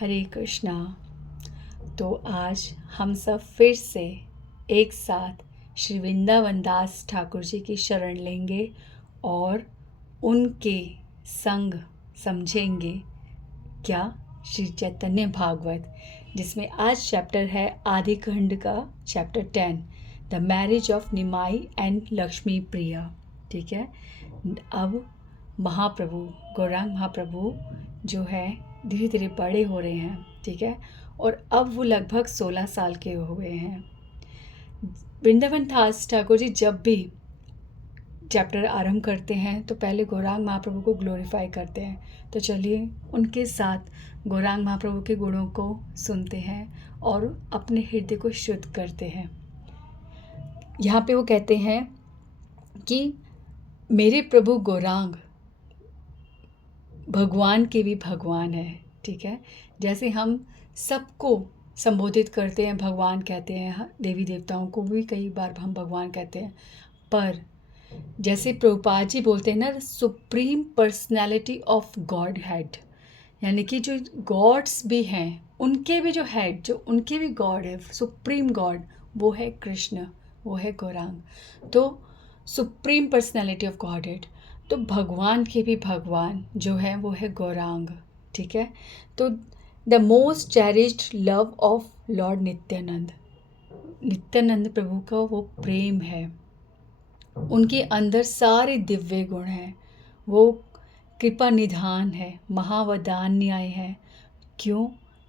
हरे कृष्णा। तो आज हम सब फिर से एक साथ श्री वृंदावन दास ठाकुर जी की शरण लेंगे और उनके संग समझेंगे क्या श्री चैतन्य भागवत, जिसमें आज चैप्टर है आदि खंड का chapter 10, the marriage of Nimai and Lakshmi Priya. ठीक है। अब महाप्रभु गौरांग महाप्रभु जो है धीरे धीरे बड़े हो रहे हैं। ठीक है। और अब वो लगभग 16 साल के हुए हैं। वृंदावन दास ठाकुर जी जब भी चैप्टर आरंभ करते हैं तो पहले गौरांग महाप्रभु को ग्लोरीफाई करते हैं। तो चलिए उनके साथ गौरांग महाप्रभु के गुणों को सुनते हैं और अपने हृदय को शुद्ध करते हैं। यहाँ पे वो कहते हैं कि मेरे प्रभु गौरांग भगवान के भी भगवान है। ठीक है। जैसे हम सबको संबोधित करते हैं भगवान कहते हैं, देवी देवताओं को भी कई बार हम भगवान कहते हैं, पर जैसे प्रभुपाद जी बोलते हैं ना, supreme personality of God head, यानी कि जो गॉड्स भी हैं उनके भी जो हेड, जो उनके भी गॉड है, सुप्रीम गॉड, वो है कृष्ण, वो है गौरांग। तो supreme personality of God head, तो भगवान के भी भगवान जो है वो है गौरांग। ठीक है। तो the most cherished love of Lord Nityananda, Nityananda Prabhu का वो प्रेम है, उनके अंदर सारे दिव्य गुण हैं, वो कृपा निधान है, महावदान्याय है। क्यों?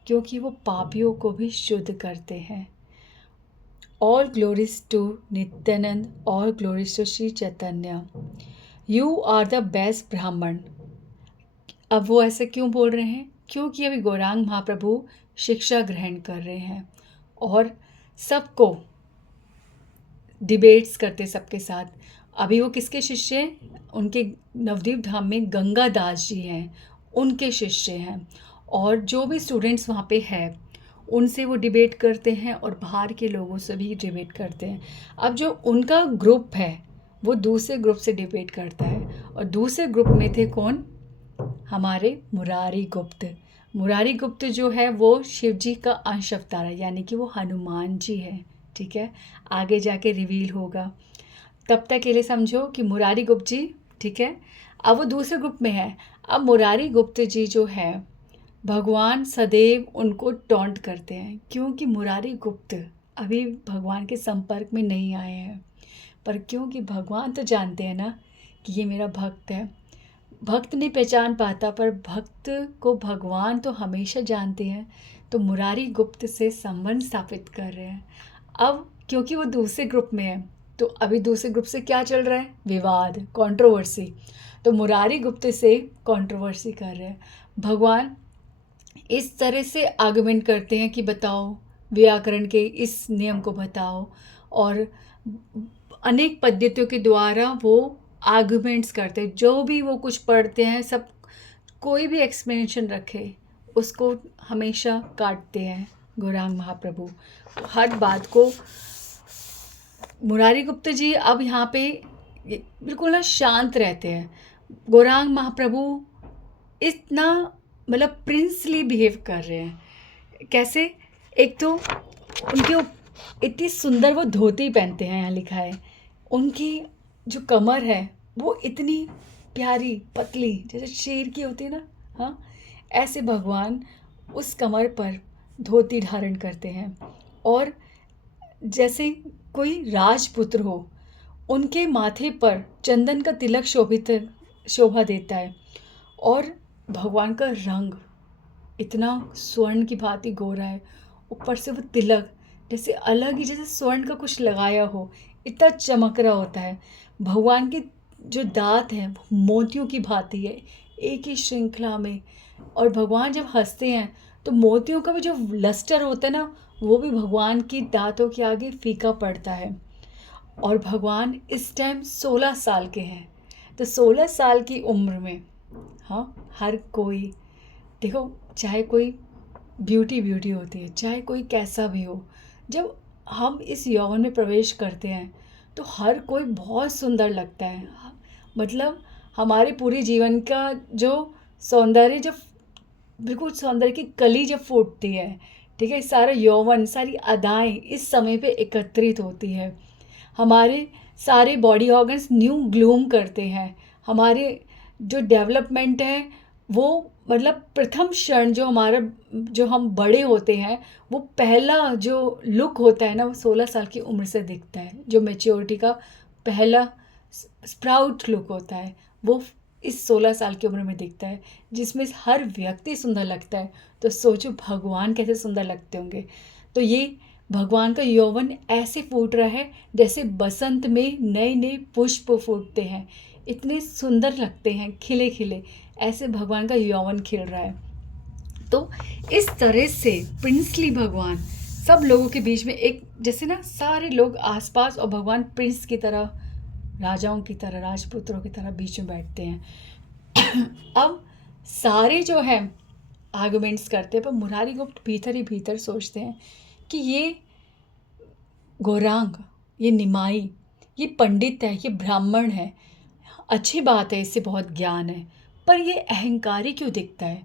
क्योंकि वो पापियों को भी शुद्ध करते हैं। All glories to Nityananda, all glories to Shri Chaitanya, you are the best Brahmin. अब वो ऐसे क्यों बोल रहे हैं? क्योंकि अभी गौरांग महाप्रभु शिक्षा ग्रहण कर रहे हैं और सबको डिबेट्स करते सबके साथ। अभी वो किसके शिष्य हैं? उनके नवद्वीप धाम में गंगा दास जी हैं, उनके शिष्य हैं। और जो भी स्टूडेंट्स वहाँ पे हैं उनसे वो डिबेट करते हैं और बाहर के लोगों से भी डिबेट करते हैं। अब जो उनका ग्रुप है वो दूसरे ग्रुप से डिबेट करता है, और दूसरे ग्रुप में थे कौन? हमारे मुरारी गुप्त। मुरारी गुप्त जो है वो शिव जी का अंश अवतार है, यानी कि वो हनुमान जी है। ठीक है। आगे जाके रिवील होगा, तब तक के लिए समझो कि मुरारी गुप्त जी, ठीक है, अब वो दूसरे ग्रुप में है। अब मुरारी गुप्त जी जो है भगवान सदैव उनको टॉन्ट करते हैं, क्योंकि मुरारी गुप्त अभी भगवान के संपर्क में नहीं आए हैं। पर क्योंकि भगवान तो जानते हैं ना कि ये मेरा भक्त है। भक्त नहीं पहचान पाता, पर भक्त को भगवान तो हमेशा जानते हैं। तो मुरारी गुप्त से संबंध स्थापित कर रहे हैं। अब क्योंकि वो दूसरे ग्रुप में है तो अभी दूसरे ग्रुप से क्या चल रहा है? विवाद, कंट्रोवर्सी। तो मुरारी गुप्त से कंट्रोवर्सी कर रहे हैं। भगवान इस तरह से आर्गुमेंट करते हैं कि बताओ व्याकरण के इस नियम को बताओ, और अनेक पद्धतियों के द्वारा वो आर्गुमेंट्स करते हैं। जो भी वो कुछ पढ़ते हैं, सब कोई भी एक्सप्लेनेशन रखे उसको हमेशा काटते हैं गौरांग महाप्रभु। हर बात को मुरारी गुप्त जी अब यहाँ पे बिल्कुल ना शांत रहते हैं। गौरांग महाप्रभु इतना मतलब प्रिंसली बिहेव कर रहे हैं। कैसे? एक तो उनके इतनी सुंदर वो धोती पहनते हैं, यहाँ लिखा है। उनकी जो कमर है वो इतनी प्यारी पतली, जैसे शेर की होती है ना, हाँ, ऐसे भगवान उस कमर पर धोती धारण करते हैं। और जैसे कोई राजपुत्र हो, उनके माथे पर चंदन का तिलक शोभा देता है। और भगवान का रंग इतना स्वर्ण की भांति गोरा है, ऊपर से वो तिलक जैसे अलग ही, जैसे स्वर्ण का कुछ लगाया हो, इतना चमक रहा होता है। भगवान के जो दांत हैं वो मोतियों की भांति है, एक ही श्रृंखला में। और भगवान जब हंसते हैं तो मोतियों का भी जो लस्टर होता है ना, वो भी भगवान की दांतों के आगे फीका पड़ता है। और भगवान इस टाइम 16 साल के हैं। तो 16 साल की उम्र में, हाँ, हर कोई देखो, चाहे कोई ब्यूटी होती है, चाहे कोई कैसा भी हो, जब हम इस यौवन में प्रवेश करते हैं तो हर कोई बहुत सुंदर लगता है। मतलब हमारे पूरे जीवन का जो सौंदर्य जब बिल्कुल सौंदर्य की कली जब फूटती है, ठीक है, सारा यौवन, सारी अदाएँ इस समय पे एकत्रित होती है। हमारे सारे बॉडी ऑर्गन्स न्यू ग्लूम करते हैं। हमारे जो डेवलपमेंट है वो मतलब प्रथम क्षण जो हमारा, जो हम बड़े होते हैं, वो पहला जो लुक होता है ना, वो 16 साल की उम्र से दिखता है। जो मैच्योरिटी का पहला स्प्राउट लुक होता है वो इस 16 साल की उम्र में दिखता है, जिसमें हर व्यक्ति सुंदर लगता है। तो सोचो भगवान कैसे सुंदर लगते होंगे। तो ये भगवान का यौवन ऐसे फूट रहा है जैसे बसंत में नए नए पुष्प फूटते हैं, इतने सुंदर लगते हैं खिले खिले, ऐसे भगवान का यौवन खिल रहा है। तो इस तरह से प्रिंसली भगवान सब लोगों के बीच में एक जैसे ना सारे लोग आसपास, और भगवान प्रिंस की तरह, राजाओं की तरह, राजपुत्रों की तरह बीच में बैठते हैं। अब सारे जो है आर्गुमेंट्स करते हैं, पर मुरारी गुप्त भीतर ही भीतर सोचते हैं कि ये गौरांग, ये निमाई, ये पंडित है, ये ब्राह्मण है, अच्छी बात है, इससे बहुत ज्ञान है, पर ये अहंकारी क्यों दिखता है।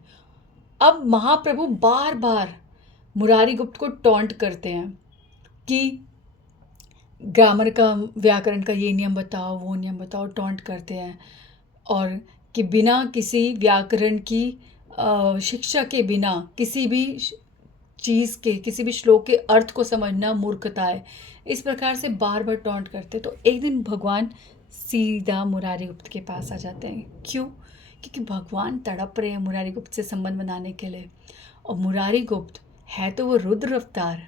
अब महाप्रभु बार बार मुरारी गुप्त को टॉन्ट करते हैं कि ग्रामर का, व्याकरण का ये नियम बताओ, वो नियम बताओ, टॉन्ट करते हैं। और कि बिना किसी व्याकरण की शिक्षा के बिना किसी भी चीज़ के, किसी भी श्लोक के अर्थ को समझना मूर्खता है। इस प्रकार से बार बार टॉन्ट करते। तो एक दिन भगवान सीधा मुरारी गुप्त के पास आ जाते हैं। क्यों? क्योंकि भगवान तड़प रहे हैं मुरारी गुप्त से संबंध बनाने के लिए। और मुरारी गुप्त है तो वो रुद्र अवतार,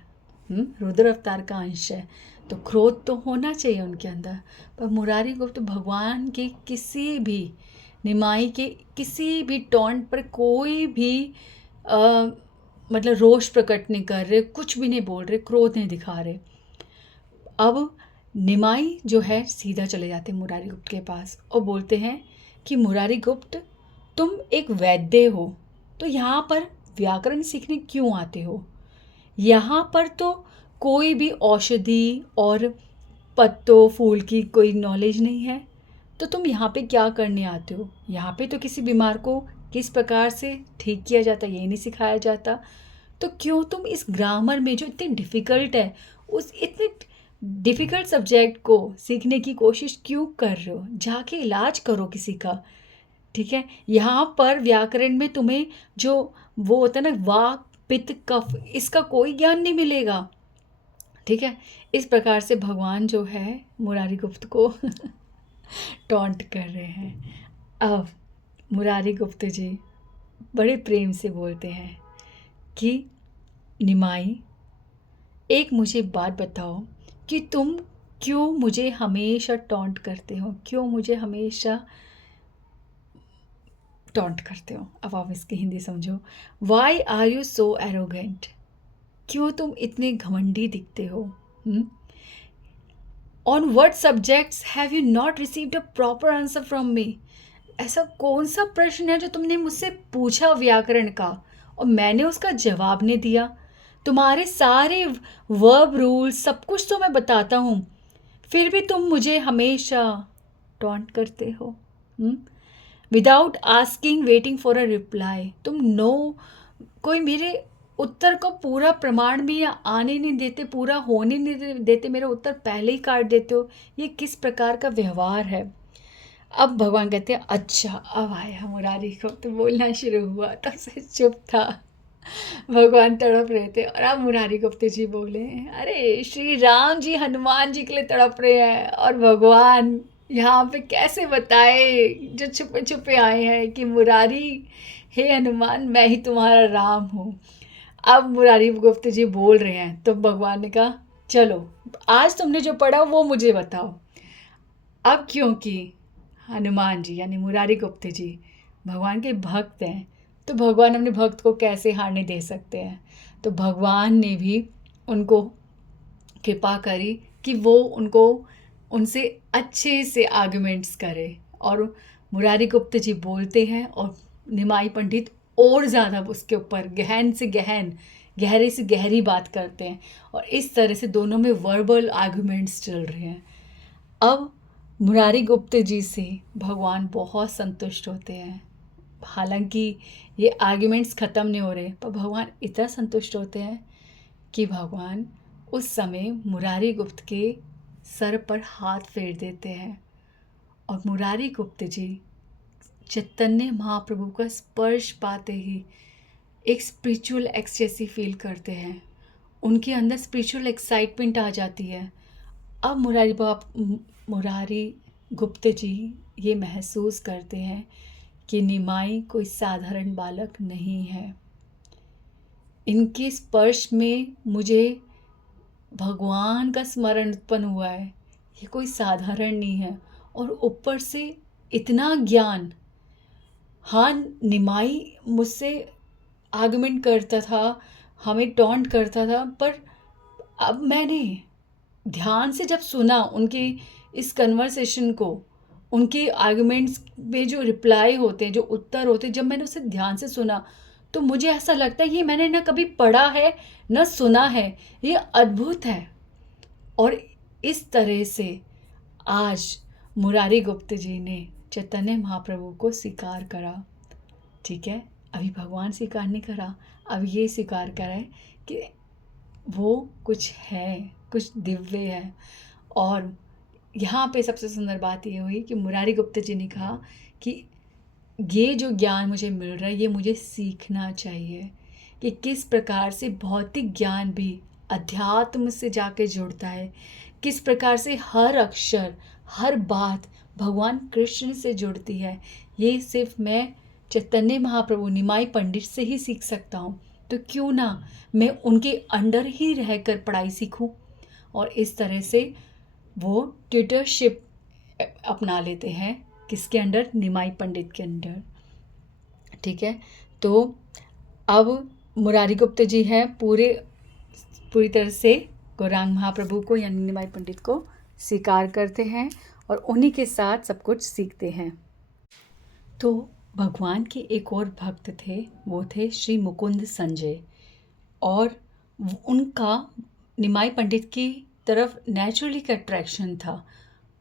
रुद्र अवतार का अंश है, तो क्रोध तो होना चाहिए उनके अंदर। पर मुरारी गुप्त भगवान के किसी भी, निमाई के किसी भी टॉन्ट पर कोई भी मतलब रोष प्रकट नहीं कर रहे, कुछ भी नहीं बोल रहे, क्रोध नहीं दिखा रहे। अब निमाई जो है सीधा चले जाते हैं मुरारी गुप्त के पास और बोलते हैं कि मुरारी गुप्त, तुम एक वैद्य हो, तो यहाँ पर व्याकरण सीखने क्यों आते हो? यहाँ पर तो कोई भी औषधि और पत्तों फूल की कोई नॉलेज नहीं है, तो तुम यहाँ पे क्या करने आते हो? यहाँ पे तो किसी बीमार को किस प्रकार से ठीक किया जाता है ये नहीं सिखाया जाता, तो क्यों तुम इस ग्रामर में जो इतनी डिफ़िकल्ट है, उस इतने डिफ़िकल्ट सब्जेक्ट को सीखने की कोशिश क्यों कर रहे हो? जाके इलाज करो किसी का, ठीक है। यहाँ पर व्याकरण में तुम्हें जो वो होता है ना, वाक पित्त कफ, इसका कोई ज्ञान नहीं मिलेगा, ठीक है। इस प्रकार से भगवान जो है मुरारी गुप्त को टॉन्ट कर रहे हैं। अब मुरारी गुप्त जी बड़े प्रेम से बोलते हैं कि निमाई, एक मुझे बात बताओ कि तुम क्यों मुझे हमेशा टॉन्ट करते हो, क्यों मुझे हमेशा टॉन्ट करते हो। अब आप इसकी हिंदी समझो। Why are you so arrogant, क्यों तुम इतने घमंडी दिखते हो? On what subjects have you not received a proper answer from me, ऐसा कौन सा प्रश्न है जो तुमने मुझसे पूछा व्याकरण का और मैंने उसका जवाब नहीं दिया? तुम्हारे सारे वर्ब रूल सब कुछ तो मैं बताता हूँ, फिर भी तुम मुझे हमेशा टॉन्ट करते हो। Without asking, waiting for a reply, तुम कोई मेरे उत्तर को पूरा प्रमाण भी आने नहीं देते, पूरा होने नहीं देते, मेरा उत्तर पहले ही काट देते हो। ये किस प्रकार का व्यवहार है? अब भगवान कहते हैं अच्छा अब आया मुरारी को, तो बोलना शुरू हुआ, तब से चुप था। भगवान तड़प रहे थे और अब मुरारी गुप्त जी बोले, अरे श्री राम जी हनुमान जी के लिए तड़प रहे हैं और भगवान यहाँ पे कैसे बताए जो छुपे छुपे आए हैं कि मुरारी, हे हनुमान, मैं ही तुम्हारा राम हूँ। अब मुरारी गुप्त जी बोल रहे हैं तो भगवान ने कहा चलो आज तुमने जो पढ़ा वो मुझे बताओ। अब क्योंकि हनुमान जी यानी मुरारी गुप्त जी भगवान के भक्त हैं, तो भगवान अपने भक्त को कैसे हारने दे सकते हैं। तो भगवान ने भी उनको कृपा करी कि वो उनसे अच्छे से आर्गुमेंट्स करे, और मुरारी गुप्त जी बोलते हैं और निमाई पंडित और ज़्यादा उसके ऊपर गहन से गहन, गहरे से गहरी बात करते हैं, और इस तरह से दोनों में वर्बल आर्गुमेंट्स चल रहे हैं। अब मुरारी गुप्त जी से भगवान बहुत संतुष्ट होते हैं, हालांकि ये आर्ग्यूमेंट्स ख़त्म नहीं हो रहे, पर भगवान इतना संतुष्ट होते हैं कि भगवान उस समय मुरारी गुप्त के सर पर हाथ फेर देते हैं और मुरारी गुप्त जी चैतन्य महाप्रभु का स्पर्श पाते ही एक स्पिरिचुअल एक्सटेसी फील करते हैं। उनके अंदर स्पिरिचुअल एक्साइटमेंट आ जाती है। अब मुरारी गुप्त जी ये महसूस करते हैं कि निमाई कोई साधारण बालक नहीं है। इनके स्पर्श में मुझे भगवान का स्मरण उत्पन्न हुआ है। ये कोई साधारण नहीं है और ऊपर से इतना ज्ञान। हाँ, निमाई मुझसे आर्गुमेंट करता था, हमें टॉन्ट करता था, पर अब मैंने ध्यान से जब सुना उनकी इस कन्वर्सेशन को, उनके आर्गुमेंट्स पे जो रिप्लाई होते हैं, जो उत्तर होते हैं, जब मैंने उसे ध्यान से सुना तो मुझे ऐसा लगता है ये मैंने ना कभी पढ़ा है न सुना है। ये अद्भुत है। और इस तरह से आज मुरारी गुप्त जी ने चैतन्य महाप्रभु को स्वीकार करा। ठीक है, अभी भगवान स्वीकार नहीं करा, अब ये स्वीकार करा है कि वो कुछ है, कुछ दिव्य है। और यहाँ पे सबसे सुंदर बात ये हुई कि मुरारी गुप्त जी ने कहा कि ये जो ज्ञान मुझे मिल रहा है ये मुझे सीखना चाहिए कि किस प्रकार से भौतिक ज्ञान भी अध्यात्म से जाके जुड़ता है, किस प्रकार से हर अक्षर, हर बात भगवान कृष्ण से जुड़ती है। ये सिर्फ मैं चैतन्य महाप्रभु निमाई पंडित से ही सीख सकता हूँ, तो क्यों ना मैं उनके अंडर ही रहकर पढ़ाई सीखूं। और इस तरह से वो ट्यूटरशिप अपना लेते हैं, किसके अंडर? निमाई पंडित के अंडर। ठीक है, तो अब मुरारी गुप्त जी हैं पूरी तरह से गौरांग महाप्रभु को यानी निमाई पंडित को स्वीकार करते हैं और उन्हीं के साथ सब कुछ सीखते हैं। तो भगवान के एक और भक्त थे, वो थे श्री मुकुंद संजय, और उनका निमाई पंडित की तरफ नेचुरली का अट्रैक्शन था।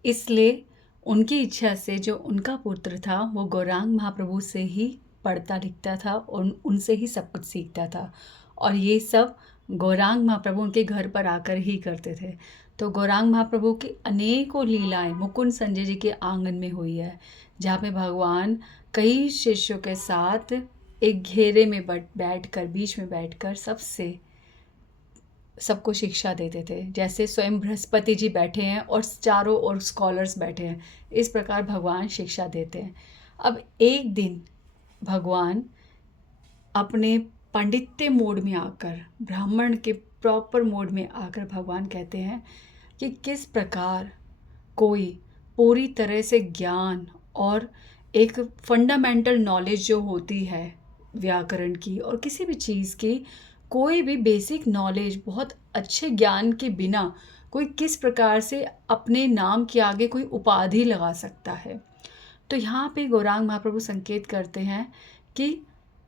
इसलिए उनकी इच्छा से जो उनका पुत्र था वो गौरांग महाप्रभु से ही पढ़ता लिखता था और उनसे ही सब कुछ सीखता था। और ये सब गौरांग महाप्रभु उनके घर पर आकर ही करते थे। तो गौरांग महाप्रभु की अनेकों लीलाएं मुकुंद संजय जी के आंगन में हुई है, जहाँ पे भगवान कई शिष्यों के साथ एक घेरे में बैठकर बीच में बैठकर सबको शिक्षा देते थे। जैसे स्वयं बृहस्पति जी बैठे हैं और चारों ओर स्कॉलर्स बैठे हैं, इस प्रकार भगवान शिक्षा देते हैं। अब एक दिन भगवान अपने पांडित्य मोड में आकर, ब्राह्मण के प्रॉपर मोड में आकर भगवान कहते हैं कि किस प्रकार कोई पूरी तरह से ज्ञान और एक फंडामेंटल नॉलेज जो होती है व्याकरण की और किसी भी चीज़ की, कोई भी बेसिक नॉलेज, बहुत अच्छे ज्ञान के बिना कोई किस प्रकार से अपने नाम के आगे कोई उपाधि लगा सकता है। तो यहाँ पे गौरांग महाप्रभु संकेत करते हैं कि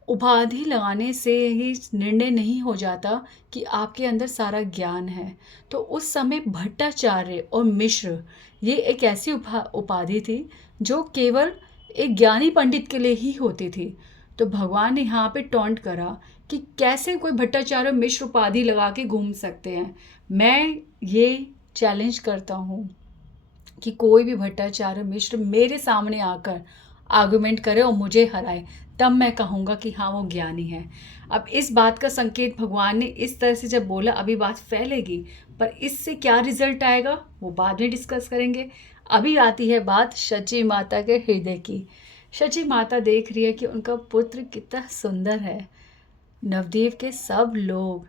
उपाधि लगाने से ही निर्णय नहीं हो जाता कि आपके अंदर सारा ज्ञान है। तो उस समय भट्टाचार्य और मिश्र ये एक ऐसी उपाधि थी जो केवल एक ज्ञानी पंडित के लिए ही होती थी। तो भगवान ने यहाँ पे टॉन्ट करा कि कैसे कोई भट्टाचार्य मिश्र उपाधि लगा के घूम सकते हैं। मैं ये चैलेंज करता हूँ कि कोई भी भट्टाचार्य मिश्र मेरे सामने आकर आर्गुमेंट करे और मुझे हराए, तब मैं कहूँगा कि हाँ वो ज्ञानी है। अब इस बात का संकेत भगवान ने इस तरह से जब बोला, अभी बात फैलेगी, पर इससे क्या रिजल्ट आएगा वो बाद में डिस्कस करेंगे। अभी आती है बात शची माता के हृदय की। शची माता देख रही है कि उनका पुत्र कितना सुंदर है। नवद्वीप के सब लोग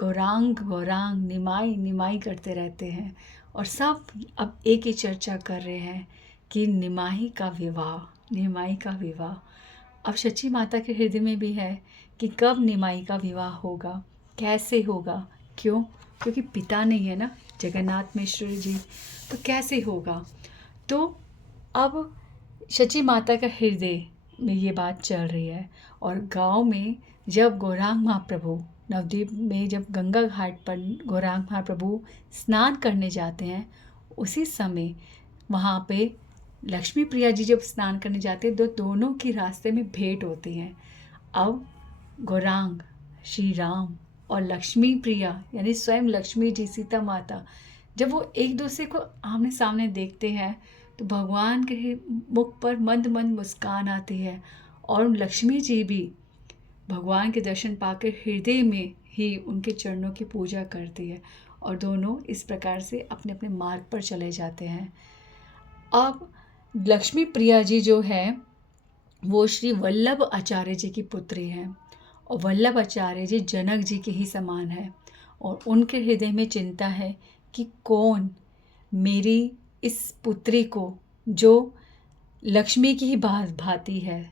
गौरांग गौरांग निमाई निमाई करते रहते हैं और सब अब एक ही चर्चा कर रहे हैं कि निमाई का विवाह। अब शची माता के हृदय में भी है कि कब निमाई का विवाह होगा, कैसे होगा, क्यों? क्योंकि पिता नहीं है ना जगन्नाथ मिश्र जी, तो कैसे होगा? तो अब शची माता का हृदय में ये बात चल रही है। और गांव में जब गौरांग महाप्रभु नवद्वीप में जब गंगा घाट पर गौरांग महाप्रभु स्नान करने जाते हैं, उसी समय वहाँ पे लक्ष्मी प्रिया जी जब स्नान करने जाते हैं तो दोनों की रास्ते में भेंट होती है। अब गौरांग, श्री राम और लक्ष्मी प्रिया यानी स्वयं लक्ष्मी जी, सीता माता, जब वो एक दूसरे को आमने सामने देखते हैं तो भगवान के मुख पर मंद मंद मुस्कान आती है और लक्ष्मी जी भी भगवान के दर्शन पाकर हृदय में ही उनके चरणों की पूजा करती है और दोनों इस प्रकार से अपने अपने मार्ग पर चले जाते हैं। अब लक्ष्मी प्रिया जी जो है वो श्री वल्लभ आचार्य जी की पुत्री हैं और वल्लभ आचार्य जी जनक जी के ही समान है और उनके हृदय में चिंता है कि कौन मेरी इस पुत्री को, जो लक्ष्मी की ही भांति है,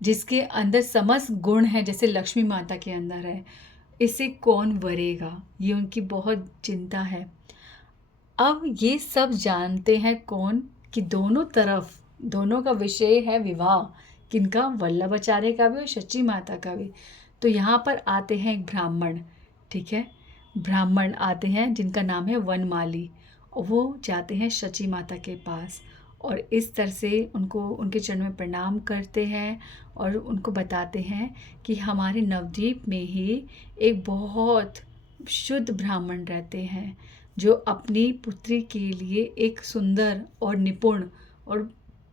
जिसके अंदर समस्त गुण है जैसे लक्ष्मी माता के अंदर है, इसे कौन वरेगा, ये उनकी बहुत चिंता है। अब ये सब जानते हैं कौन कि दोनों तरफ दोनों का विषय है विवाह, किनका, वल्लभाचार्य का भी और शची माता का भी। तो यहाँ पर आते हैं एक ब्राह्मण, ठीक है, ब्राह्मण आते हैं जिनका नाम है वनमाली और वो जाते हैं शची माता के पास और इस तरह से उनको उनके चरणों में प्रणाम करते हैं और उनको बताते हैं कि हमारे नवद्वीप में ही एक बहुत शुद्ध ब्राह्मण रहते हैं जो अपनी पुत्री के लिए एक सुंदर और निपुण और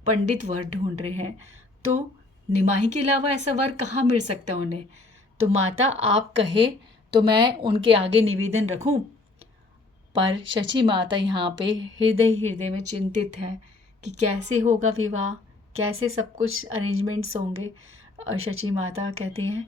पंडित वर ढूंढ रहे हैं। तो निमाही के अलावा ऐसा वर कहाँ मिल सकता है उन्हें? तो माता आप कहे तो मैं उनके आगे निवेदन रखूं। पर शची माता यहाँ पे हृदय में चिंतित है कि कैसे होगा विवाह, कैसे सब कुछ अरेंजमेंट्स होंगे। और शची माता कहती हैं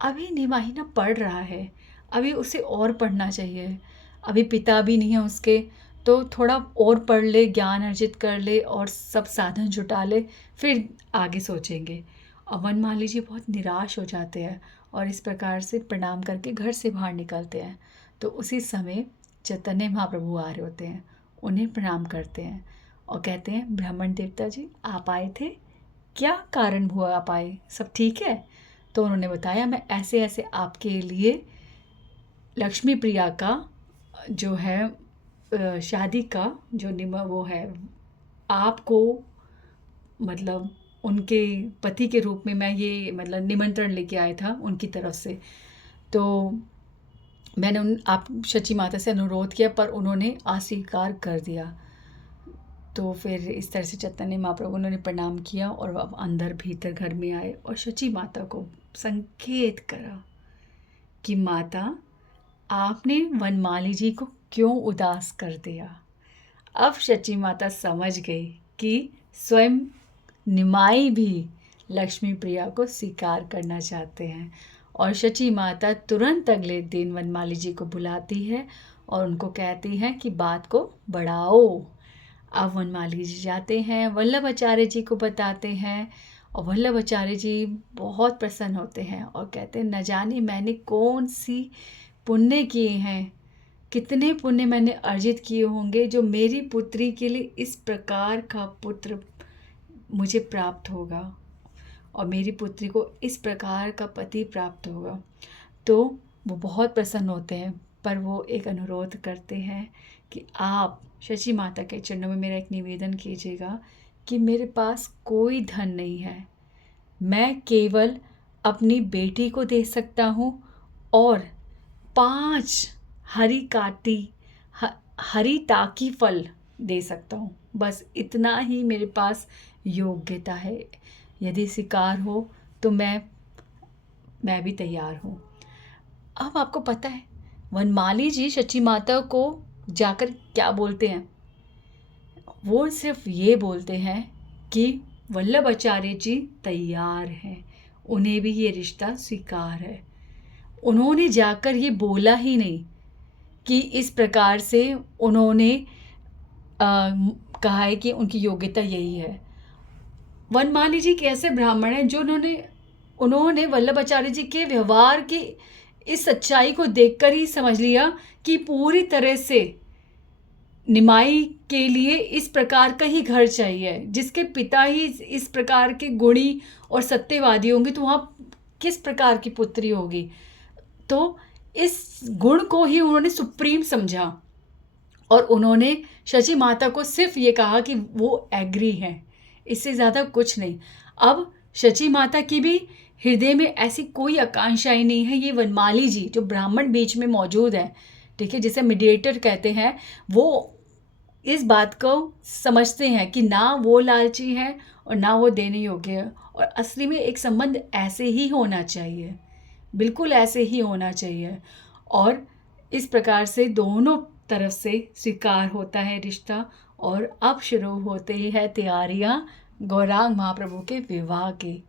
अभी निमाही ना पढ़ रहा है, अभी उसे और पढ़ना चाहिए, अभी पिता भी नहीं है उसके, तो थोड़ा और पढ़ ले, ज्ञान अर्जित कर ले और सब साधन जुटा ले, फिर आगे सोचेंगे। और वनमाली जी बहुत निराश हो जाते हैं और इस प्रकार से प्रणाम करके घर से बाहर निकलते हैं। तो उसी समय चैतन्य महाप्रभु आ रहे होते हैं, उन्हें प्रणाम करते हैं और कहते हैं ब्राह्मण देवता जी आप आए थे, क्या कारण हुआ आप आए, सब ठीक है? तो उन्होंने बताया मैं ऐसे ऐसे आपके लिए लक्ष्मी प्रिया का जो है शादी का जो वो है, आपको मतलब उनके पति के रूप में मैं ये मतलब निमंत्रण लेके आया था उनकी तरफ से। तो मैंने आप शची माता से अनुरोध किया पर उन्होंने अस्वीकार कर दिया। तो फिर इस तरह से चैतन्य महाप्रभु उन्होंने प्रणाम किया और अब अंदर भीतर घर में आए और शची माता को संकेत करा कि माता आपने वनमाली जी को क्यों उदास कर दिया। अब शची माता समझ गई कि स्वयं निमाई भी लक्ष्मी प्रिया को स्वीकार करना चाहते हैं और शची माता तुरंत अगले दिन वनमाली जी को बुलाती है और उनको कहती है कि बात को बढ़ाओ। अब वनमाली जी जाते हैं, वल्लभाचार्य जी को बताते हैं और वल्लभाचार्य जी बहुत प्रसन्न होते हैं और कहते हैं न जाने मैंने कौन सी पुण्य किए हैं, कितने पुण्य मैंने अर्जित किए होंगे जो मेरी पुत्री के लिए इस प्रकार का पुत्र मुझे प्राप्त होगा और मेरी पुत्री को इस प्रकार का पति प्राप्त होगा। तो वो बहुत प्रसन्न होते हैं पर वो एक अनुरोध करते हैं कि आप शची माता के चरणों में मेरा एक निवेदन कीजिएगा कि मेरे पास कोई धन नहीं है, मैं केवल अपनी बेटी को दे सकता हूँ और 5 हरी टाकी फल दे सकता हूँ, बस इतना ही मेरे पास योग्यता है। यदि स्वीकार हो तो मैं भी तैयार हूँ। अब आपको पता है वनमाली जी शची माता को जाकर क्या बोलते हैं? वो सिर्फ ये बोलते हैं कि वल्लभाचार्य जी तैयार हैं, उन्हें भी ये रिश्ता स्वीकार है। उन्होंने जाकर ये बोला ही नहीं कि इस प्रकार से उन्होंने कहा है कि उनकी योग्यता यही है। वनमाली जी कैसे ब्राह्मण हैं जो उन्होंने वल्लभाचार्य जी के व्यवहार की इस सच्चाई को देखकर ही समझ लिया कि पूरी तरह से निमाई के लिए इस प्रकार का ही घर चाहिए, जिसके पिता ही इस प्रकार के गुणी और सत्यवादी होंगे तो वहाँ किस प्रकार की पुत्री होगी। तो इस गुण को ही उन्होंने सुप्रीम समझा और उन्होंने शची माता को सिर्फ ये कहा कि वो एग्री हैं, इससे ज़्यादा कुछ नहीं। अब शची माता की भी हृदय में ऐसी कोई आकांक्षाएं नहीं है। ये वनमाली जी जो ब्राह्मण बीच में मौजूद है, ठीक है, जिसे मीडिएटर कहते हैं, वो इस बात को समझते हैं कि ना वो लालची है और ना वो देने योग्य है, और असली में एक संबंध ऐसे ही होना चाहिए, बिल्कुल ऐसे ही होना चाहिए। और इस प्रकार से दोनों तरफ से स्वीकार होता है रिश्ता, और अब शुरू होते ही है तैयारियां गौरांग महाप्रभु के विवाह की।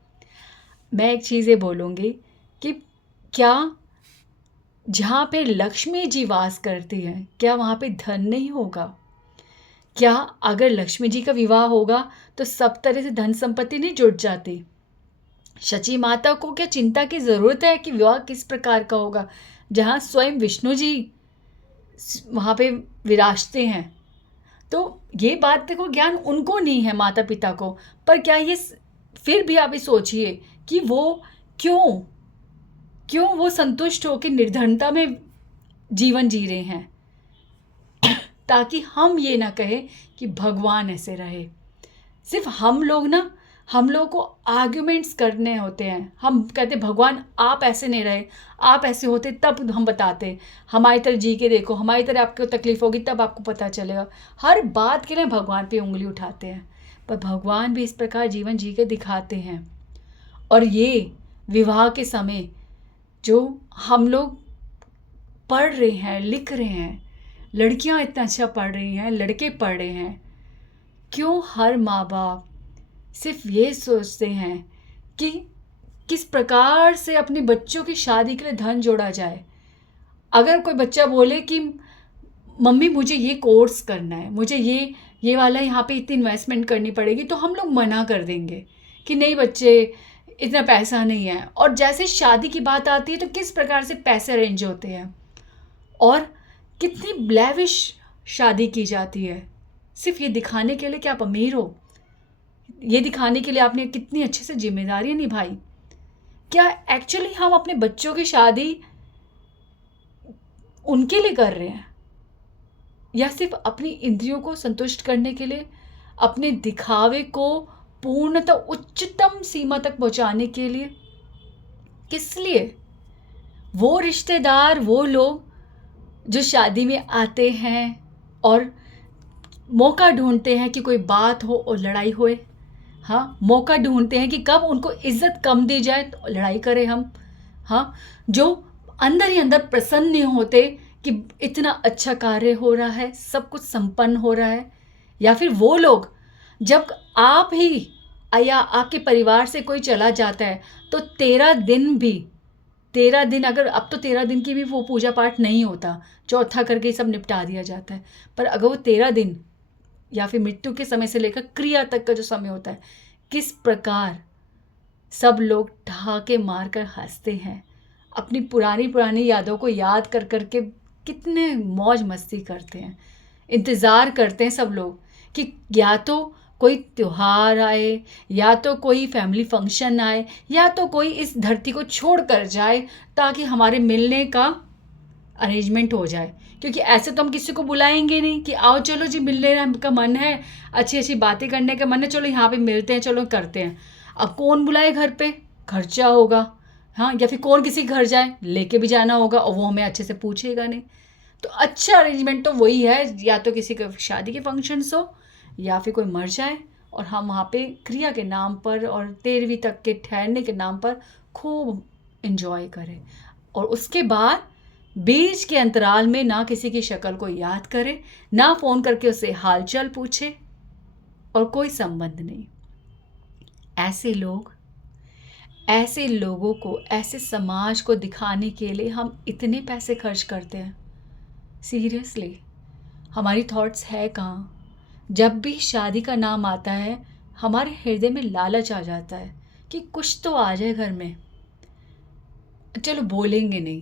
मैं एक चीज़ ये बोलूँगी कि क्या जहाँ पे लक्ष्मी जी वास करती हैं, क्या वहाँ पे धन नहीं होगा? क्या अगर लक्ष्मी जी का विवाह होगा तो सब तरह से धन संपत्ति नहीं जुट जाती? शची माता को क्या चिंता की ज़रूरत है कि विवाह किस प्रकार का होगा, जहाँ स्वयं विष्णु जी वहाँ पे विराजते हैं? तो ये बात देखो, ज्ञान उनको नहीं है, माता पिता को, पर क्या ये फिर भी आप ये सोचिए कि वो क्यों क्यों वो संतुष्ट हो के निर्धनता में जीवन जी रहे हैं, ताकि हम ये ना कहें कि भगवान ऐसे रहे। सिर्फ हम लोग को आर्ग्यूमेंट्स करने होते हैं। हम कहते भगवान आप ऐसे नहीं रहे, आप ऐसे होते तब हम बताते, हमारी तरह जी के देखो, हमारी तरह आपको तकलीफ होगी तब आपको पता चलेगा। हर बात के लिए भगवान पे उंगली उठाते हैं, पर भगवान भी इस प्रकार जीवन जी के दिखाते हैं। और ये विवाह के समय जो हम लोग पढ़ रहे हैं, लिख रहे हैं, लड़कियां इतना अच्छा पढ़ रही हैं, लड़के पढ़ रहे हैं, क्यों हर माँ बाप सिर्फ ये सोचते हैं कि किस प्रकार से अपने बच्चों की शादी के लिए धन जोड़ा जाए। अगर कोई बच्चा बोले कि मम्मी मुझे ये कोर्स करना है, मुझे ये वाला यहाँ पे इतनी इन्वेस्टमेंट करनी पड़ेगी, तो हम लोग मना कर देंगे कि नहीं बच्चे, इतना पैसा नहीं है। और जैसे शादी की बात आती है तो किस प्रकार से पैसे अरेंज होते हैं और कितनी ब्लैविश शादी की जाती है, सिर्फ ये दिखाने के लिए कि आप अमीर हो, ये दिखाने के लिए आपने कितनी अच्छे से जिम्मेदारियां निभाई। क्या एक्चुअली हम अपने बच्चों की शादी उनके लिए कर रहे हैं, या सिर्फ अपनी इंद्रियों को संतुष्ट करने के लिए, अपने दिखावे को पूर्णतः उच्चतम सीमा तक पहुंचाने के लिए? किस लिए? वो रिश्तेदार, वो लोग जो शादी में आते हैं और मौका ढूंढते हैं कि कोई बात हो और लड़ाई होए, हाँ, मौका ढूंढते हैं कि कब उनको इज्जत कम दी जाए तो लड़ाई करें हम, हाँ, जो अंदर ही अंदर प्रसन्न नहीं होते कि इतना अच्छा कार्य हो रहा है, सब कुछ संपन्न हो रहा है। या फिर वो लोग जब आप ही या आपके परिवार से कोई चला जाता है तो 13 दिन, अगर अब तो 13 दिन की भी वो पूजा पाठ नहीं होता, चौथा करके सब निपटा दिया जाता है, पर अगर वो 13 दिन या फिर मृत्यु के समय से लेकर क्रिया तक का जो समय होता है, किस प्रकार सब लोग ठहाके मारकर हंसते हैं, अपनी पुरानी यादों को याद कर कर के कितने मौज मस्ती करते हैं। इंतज़ार करते हैं सब लोग कि या तो कोई त्योहार आए, या तो कोई फैमिली फंक्शन आए, या तो कोई इस धरती को छोड़ कर जाए, ताकि हमारे मिलने का अरेंजमेंट हो जाए। क्योंकि ऐसे तो हम किसी को बुलाएंगे नहीं कि आओ चलो जी मिलने का मन है, अच्छी अच्छी बातें करने का मन है, चलो यहाँ पे मिलते हैं, चलो करते हैं। अब कौन बुलाए घर पे, खर्चा होगा, हाँ, या फिर कौन किसी घर जाए, लेके भी जाना होगा और वो हमें अच्छे से पूछेगा नहीं। तो अच्छा अरेंजमेंट तो वही है, या तो किसी के शादी के फंक्शंस हो, या फिर कोई मर जाए और हम वहाँ पे क्रिया के नाम पर और 13वीं तक के ठहरने के नाम पर खूब एंजॉय करें, और उसके बाद बीच के अंतराल में ना किसी की शक्ल को याद करे, ना फ़ोन करके उससे हालचाल पूछे, और कोई संबंध नहीं। ऐसे लोगों को, ऐसे समाज को दिखाने के लिए हम इतने पैसे खर्च करते हैं। सीरियसली हमारी थॉट्स है कहाँ? जब भी शादी का नाम आता है हमारे हृदय में लालच आ जाता है कि कुछ तो आ जाए घर में, चलो बोलेंगे नहीं।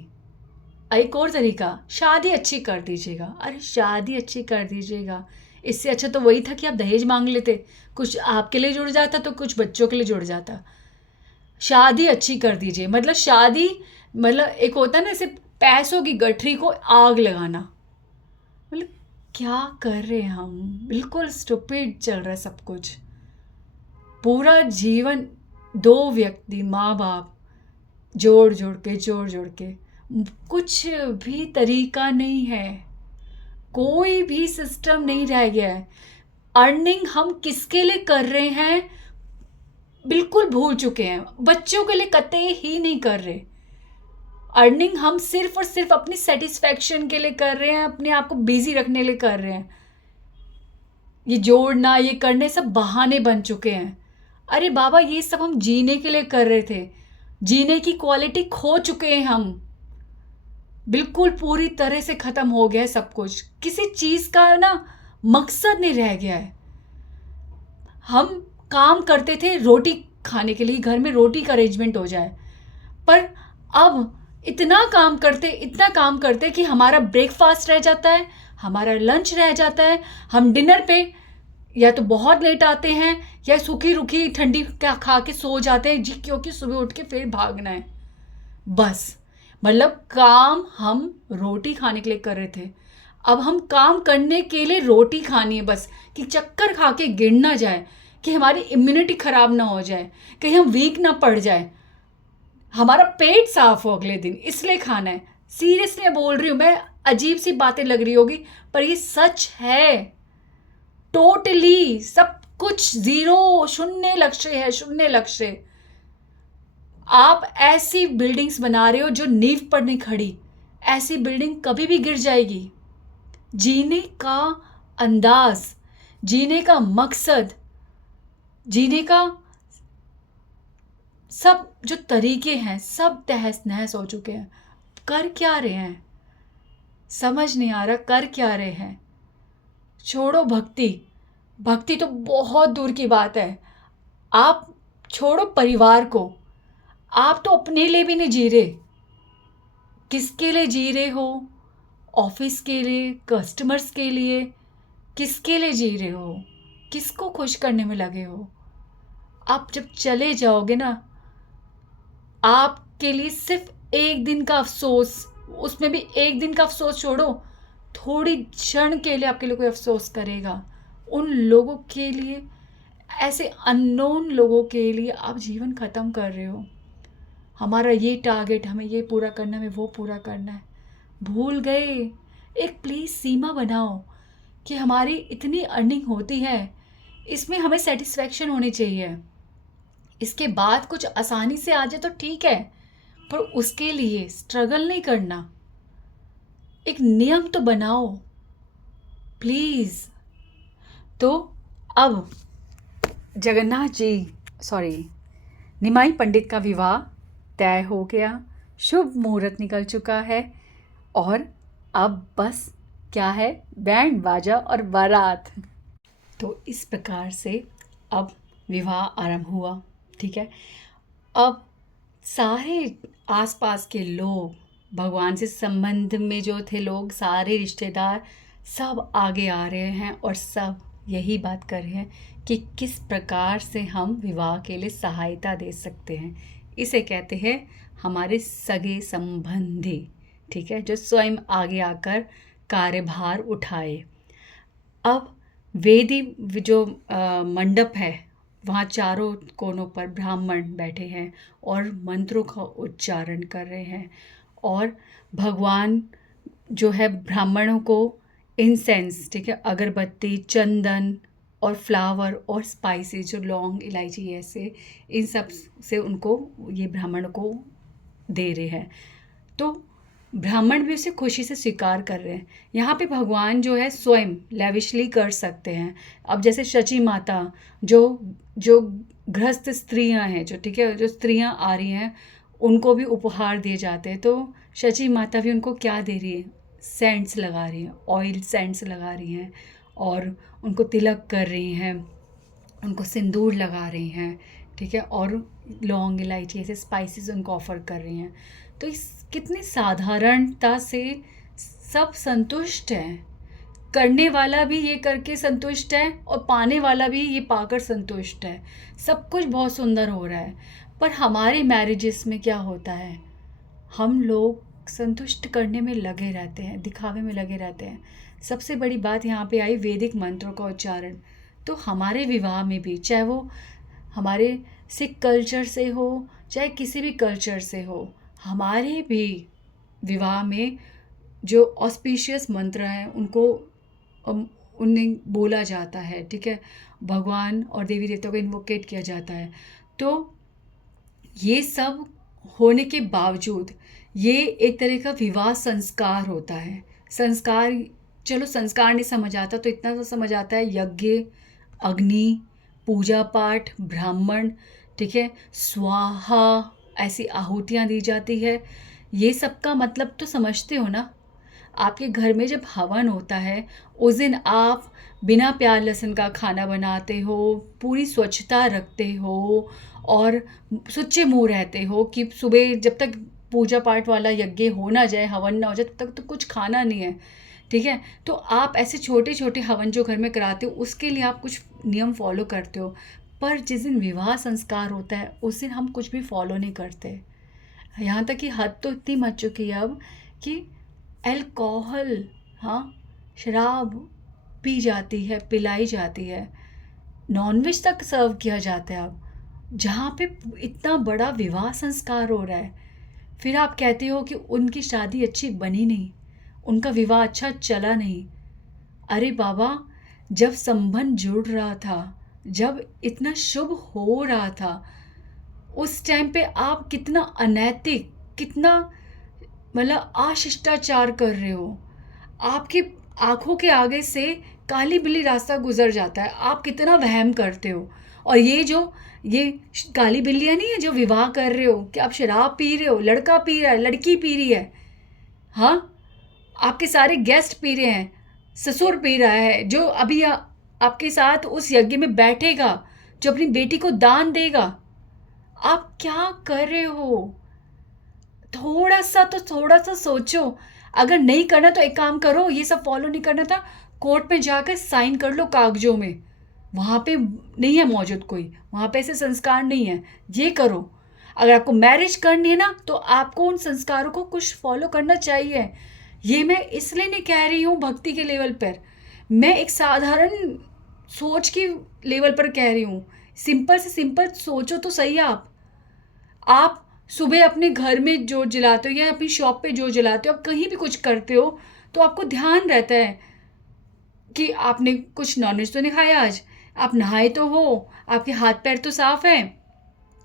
एक और तरीका, शादी अच्छी कर दीजिएगा। अरे शादी अच्छी कर दीजिएगा, इससे अच्छा तो वही था कि आप दहेज मांग लेते, कुछ आपके लिए जुड़ जाता तो कुछ बच्चों के लिए जुड़ जाता। शादी अच्छी कर दीजिए, मतलब शादी, मतलब एक होता है ना सिर्फ पैसों की गठरी को आग लगाना, मतलब क्या कर रहे हैं हम, बिल्कुल स्टूपिड चल रहा है सब कुछ। पूरा जीवन 2 व्यक्ति माँ बाप जोड़ जोड़ के कुछ भी तरीका नहीं है, कोई भी सिस्टम नहीं रह गया है। अर्निंग हम किसके लिए कर रहे हैं बिल्कुल भूल चुके हैं, बच्चों के लिए कतई ही नहीं कर रहे। अर्निंग हम सिर्फ और सिर्फ अपनी सेटिस्फैक्शन के लिए कर रहे हैं, अपने आप को बिजी रखने के लिए कर रहे हैं। ये जोड़ना ये करने सब बहाने बन चुके हैं। अरे बाबा, ये सब हम जीने के लिए कर रहे थे, जीने की क्वालिटी खो चुके हैं हम, बिल्कुल पूरी तरह से ख़त्म हो गया है सब कुछ। किसी चीज़ का ना मकसद नहीं रह गया है। हम काम करते थे रोटी खाने के लिए, घर में रोटी का अरेंजमेंट हो जाए, पर अब इतना काम करते कि हमारा ब्रेकफास्ट रह जाता है, हमारा लंच रह जाता है, हम डिनर पे या तो बहुत लेट आते हैं या सूखी रुखी ठंडी खा के सो जाते हैं जी, क्योंकि सुबह उठ के फिर भागना है। बस मतलब काम हम रोटी खाने के लिए कर रहे थे, अब हम काम करने के लिए रोटी खानी है बस, कि चक्कर खा के गिर ना जाए, कि हमारी इम्यूनिटी ख़राब ना हो जाए, कहीं हम वीक ना पड़ जाए, हमारा पेट साफ हो अगले दिन, इसलिए खाना है। सीरियसली बोल रही हूँ मैं, अजीब सी बातें लग रही होगी पर ये सच है। टोटली सब कुछ ज़ीरो, शून्य लक्ष्य है, शून्य लक्ष्य। आप ऐसी बिल्डिंग्स बना रहे हो जो नींव पर नहीं खड़ी, ऐसी बिल्डिंग कभी भी गिर जाएगी। जीने का अंदाज, जीने का मकसद, जीने का सब जो तरीके हैं सब तहस नहस हो चुके हैं। कर क्या रहे हैं समझ नहीं आ रहा, कर क्या रहे हैं। छोड़ो भक्ति, भक्ति तो बहुत दूर की बात है। आप छोड़ो परिवार को, आप तो अपने लिए भी नहीं जी रहे। किसके लिए जी रहे हो? ऑफिस के लिए, कस्टमर्स के लिए, किसके लिए जी रहे हो? किसको खुश करने में लगे हो? आप जब चले जाओगे ना, आपके लिए सिर्फ एक दिन का अफसोस, उसमें भी एक दिन का अफसोस छोड़ो, थोड़ी क्षण के लिए आपके लिए कोई अफसोस करेगा। उन लोगों के लिए, ऐसे अननोन लोगों के लिए आप जीवन ख़त्म कर रहे हो। हमारा ये टारगेट, हमें ये पूरा करना है, हमें वो पूरा करना है, भूल गए। एक प्लीज़ सीमा बनाओ कि हमारी इतनी अर्निंग होती है, इसमें हमें सेटिस्फैक्शन होनी चाहिए। इसके बाद कुछ आसानी से आ जाए तो ठीक है, पर उसके लिए स्ट्रगल नहीं करना। एक नियम तो बनाओ प्लीज़। तो अब निमाई पंडित का विवाह तय हो गया, शुभ मुहूर्त निकल चुका है, और अब बस क्या है, बैंड बाजा और बारात। तो इस प्रकार से अब विवाह आरंभ हुआ, ठीक है। अब सारे आसपास के लोग, भगवान से संबंध में जो थे लोग, सारे रिश्तेदार सब आगे आ रहे हैं और सब यही बात कर रहे हैं कि किस प्रकार से हम विवाह के लिए सहायता दे सकते हैं। इसे कहते हैं हमारे सगे संबंधी, ठीक है, जो स्वयं आगे आकर कार्यभार उठाए। अब वेदी जो मंडप है, वहाँ चारों कोनों पर ब्राह्मण बैठे हैं और मंत्रों का उच्चारण कर रहे हैं, और भगवान जो है ब्राह्मणों को इंसेंस, ठीक है, अगरबत्ती, चंदन और फ्लावर और स्पाइसेस, जो लौंग, इलायची, ऐसे इन सब से उनको, ये ब्राह्मण को दे रहे हैं। तो ब्राह्मण भी उसे खुशी से स्वीकार कर रहे हैं। यहाँ पे भगवान जो है स्वयं लैविशली कर सकते हैं। अब जैसे शची माता, जो गृहस्थ स्त्रियाँ हैं, जो, ठीक है, जो स्त्रियाँ आ रही हैं, उनको भी उपहार दिए जाते हैं। तो शची माता भी उनको क्या दे रही है, सेंट्स लगा रही हैं, ऑयल सेंट्स लगा रही हैं, और उनको तिलक कर रही हैं, उनको सिंदूर लगा रही हैं, ठीक है, और लौंग, इलायची, ऐसे स्पाइसेस उनको ऑफ़र कर रही हैं। तो इस कितनी साधारणता से सब संतुष्ट हैं। करने वाला भी ये करके संतुष्ट है और पाने वाला भी ये पाकर संतुष्ट है। सब कुछ बहुत सुंदर हो रहा है। पर हमारे मैरिजेस में क्या होता है, हम लोग संतुष्ट करने में लगे रहते हैं, दिखावे में लगे रहते हैं। सबसे बड़ी बात यहाँ पे आई वैदिक मंत्रों का उच्चारण। तो हमारे विवाह में भी, चाहे वो हमारे सिख कल्चर से हो चाहे किसी भी कल्चर से हो, हमारे भी विवाह में जो ऑस्पिशियस मंत्र हैं उनको उन्हें बोला जाता है, ठीक है, भगवान और देवी देवताओं को इन्वोकेट किया जाता है। तो ये सब होने के बावजूद ये एक तरह का विवाह संस्कार होता है। संस्कार, चलो संस्कार नहीं समझ आता तो इतना तो समझ आता है, यज्ञ, अग्नि, पूजा पाठ, ब्राह्मण, ठीक है, स्वाहा, ऐसी आहुतियाँ दी जाती है। ये सब का मतलब तो समझते हो ना। आपके घर में जब हवन होता है उस दिन आप बिना प्याज लहसुन का खाना बनाते हो, पूरी स्वच्छता रखते हो और सुच्चे मुँह रहते हो कि सुबह जब तक पूजा पाठ वाला यज्ञ हो ना जाए, हवन ना हो जाए, तब तक तो कुछ खाना नहीं है, ठीक है। तो आप ऐसे छोटे छोटे हवन जो घर में कराते हो उसके लिए आप कुछ नियम फॉलो करते हो, पर जिस दिन विवाह संस्कार होता है उस दिन हम कुछ भी फॉलो नहीं करते। यहाँ तक कि हद तो इतनी मच चुकी है अब कि अल्कोहल, हाँ, शराब पी जाती है, पिलाई जाती है, नॉनवेज तक सर्व किया जाता है अब, जहाँ पे इतना बड़ा विवाह संस्कार हो रहा है। फिर आप कहते हो कि उनकी शादी अच्छी बनी नहीं, उनका विवाह अच्छा चला नहीं। अरे बाबा, जब संबंध जुड़ रहा था, जब इतना शुभ हो रहा था, उस टाइम पे आप कितना अनैतिक, कितना मतलब अशिष्टाचार कर रहे हो। आपकी आंखों के आगे से काली बिल्ली रास्ता गुजर जाता है, आप कितना वहम करते हो। और ये काली बिल्लियाँ नहीं है जो विवाह कर रहे हो, कि आप शराब पी रहे हो, लड़का पी रहा है, लड़की पी रही है, हाँ, आपके सारे गेस्ट पी रहे हैं, ससुर पी रहा है, जो अभी आपके साथ उस यज्ञ में बैठेगा, जो अपनी बेटी को दान देगा। आप क्या कर रहे हो? थोड़ा सा सोचो। अगर नहीं करना तो एक काम करो, ये सब फॉलो नहीं करना था, कोर्ट में जाकर साइन कर लो कागजों में। वहाँ पे नहीं है मौजूद कोई, वहाँ पे ऐसे संस्कार नहीं है, ये करो। अगर आपको मैरिज करनी है ना तो आपको उन संस्कारों को कुछ फॉलो करना चाहिए। ये मैं इसलिए नहीं कह रही हूँ भक्ति के लेवल पर, मैं एक साधारण सोच की लेवल पर कह रही हूँ। सिंपल से सिंपल सोचो तो सही। आप सुबह अपने घर में जो जलाते हो या अपनी शॉप पे जो जलाते हो, आप कहीं भी कुछ करते हो तो आपको ध्यान रहता है कि आपने कुछ नॉनवेज तो नहीं खाया आज, आप नहाए तो हो, आपके हाथ पैर तो साफ हैं,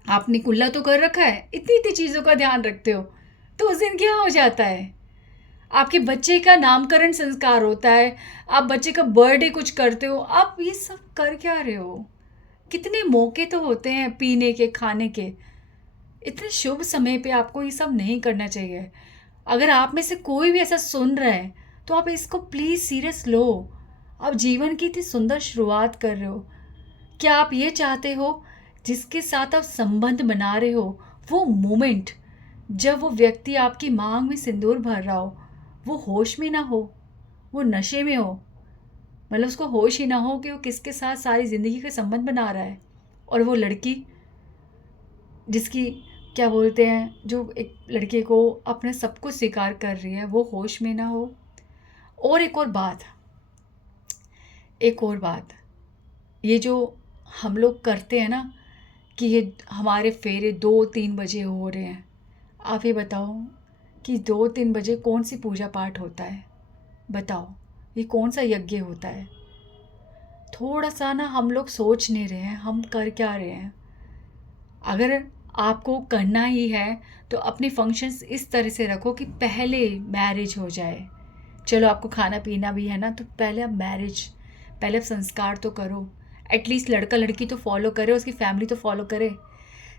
आपने कुल्ला तो कर रखा है, इतनी इतनी चीज़ों का ध्यान रखते हो। तो उस दिन क्या हो जाता है, आपके बच्चे का नामकरण संस्कार होता है, आप बच्चे का बर्थडे कुछ करते हो, आप ये सब कर क्या रहे हो? कितने मौके तो होते हैं पीने के, खाने के, इतने शुभ समय पे आपको ये सब नहीं करना चाहिए। अगर आप में से कोई भी ऐसा सुन रहा है तो आप इसको प्लीज़ सीरियस लो। आप जीवन की इतनी सुंदर शुरुआत कर रहे हो। क्या आप ये चाहते हो जिसके साथ आप संबंध बना रहे हो, वो मोमेंट जब वो व्यक्ति आपकी मांग में सिंदूर भर रहा हो, वो होश में ना हो, वो नशे में हो, मतलब उसको होश ही ना हो कि वो किसके साथ सारी ज़िंदगी का संबंध बना रहा है, और वो लड़की जिसकी क्या बोलते हैं, जो एक लड़के को अपना सब कुछ स्वीकार कर रही है, वो होश में ना हो। और एक और बात, ये जो हम लोग करते हैं ना कि ये हमारे फेरे 2-3 बजे हो रहे हैं, आप ये बताओ कि 2-3 बजे कौन सी पूजा पाठ होता है? बताओ, ये कौन सा यज्ञ होता है? थोड़ा सा ना हम लोग सोच नहीं रहे हैं हम कर क्या रहे हैं। अगर आपको करना ही है तो अपने फंक्शंस इस तरह से रखो कि पहले मैरिज हो जाए। चलो आपको खाना पीना भी है ना, तो पहले आप संस्कार तो करो। एटलीस्ट लड़का लड़की तो फॉलो करे, उसकी फैमिली तो फॉलो करे।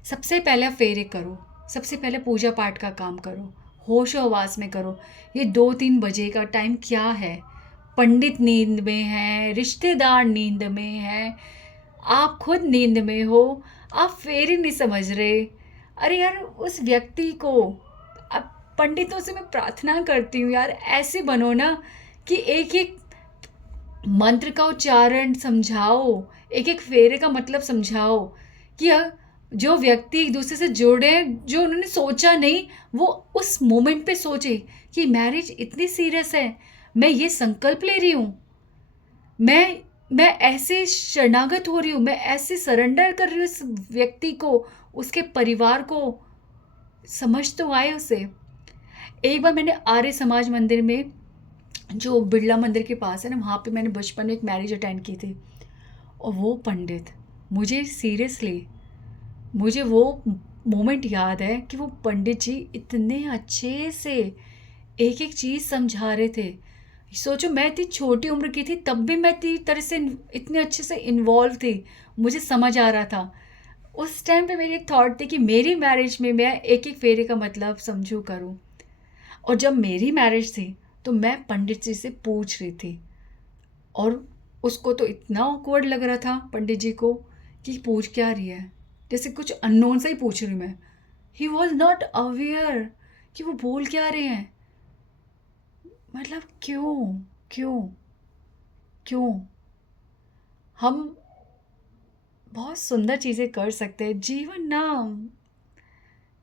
सबसे पहले आप फेरे करो, सबसे पहले पूजा पाठ का काम करो, होशो हवास में करो। ये 2-3 बजे का टाइम क्या है? पंडित नींद में है, रिश्तेदार नींद में है, आप खुद नींद में हो, आप फेरे नहीं समझ रहे। अरे यार, उस व्यक्ति को, अब पंडितों से मैं प्रार्थना करती हूँ यार, ऐसे बनो ना कि एक एक मंत्र का उच्चारण समझाओ, एक एक फेरे का मतलब समझाओ कि जो व्यक्ति एक दूसरे से जुड़े हैं, जो उन्होंने सोचा नहीं, वो उस मोमेंट पे सोचे कि मैरिज इतनी सीरियस है, मैं ये संकल्प ले रही हूँ, मैं मैं ऐसे शरणागत हो रही हूँ, मैं ऐसे सरेंडर कर रही हूँ इस व्यक्ति को, उसके परिवार को। समझ तो आए उसे। एक बार मैंने आर्य समाज मंदिर में, जो बिरला मंदिर के पास है ना, वहाँ पे मैंने बचपन में एक मैरिज अटेंड की थी। और वो पंडित, मुझे सीरियसली, मुझे वो मोमेंट याद है कि वो पंडित जी इतने अच्छे से एक एक चीज़ समझा रहे थे। सोचो, मैं इतनी छोटी उम्र की थी तब भी मैं इतनी तरह से इतने अच्छे से इन्वॉल्व थी, मुझे समझ आ रहा था। उस टाइम पे मेरी एक थॉट थी कि मेरी मैरिज में मैं एक एक फेरे का मतलब समझू करूँ। और जब मेरी मैरिज थी तो मैं पंडित जी से पूछ रही थी, और उसको तो इतना ऑकवर्ड लग रहा था पंडित जी को कि पूछ क्या रही है, जैसे कुछ अननोन से ही पूछ रही हूँ मैं। ही वॉज नॉट अवेयर कि वो बोल क्या रहे हैं। मतलब क्यों, क्यों, क्यों? हम बहुत सुंदर चीज़ें कर सकते हैं। जीवन ना,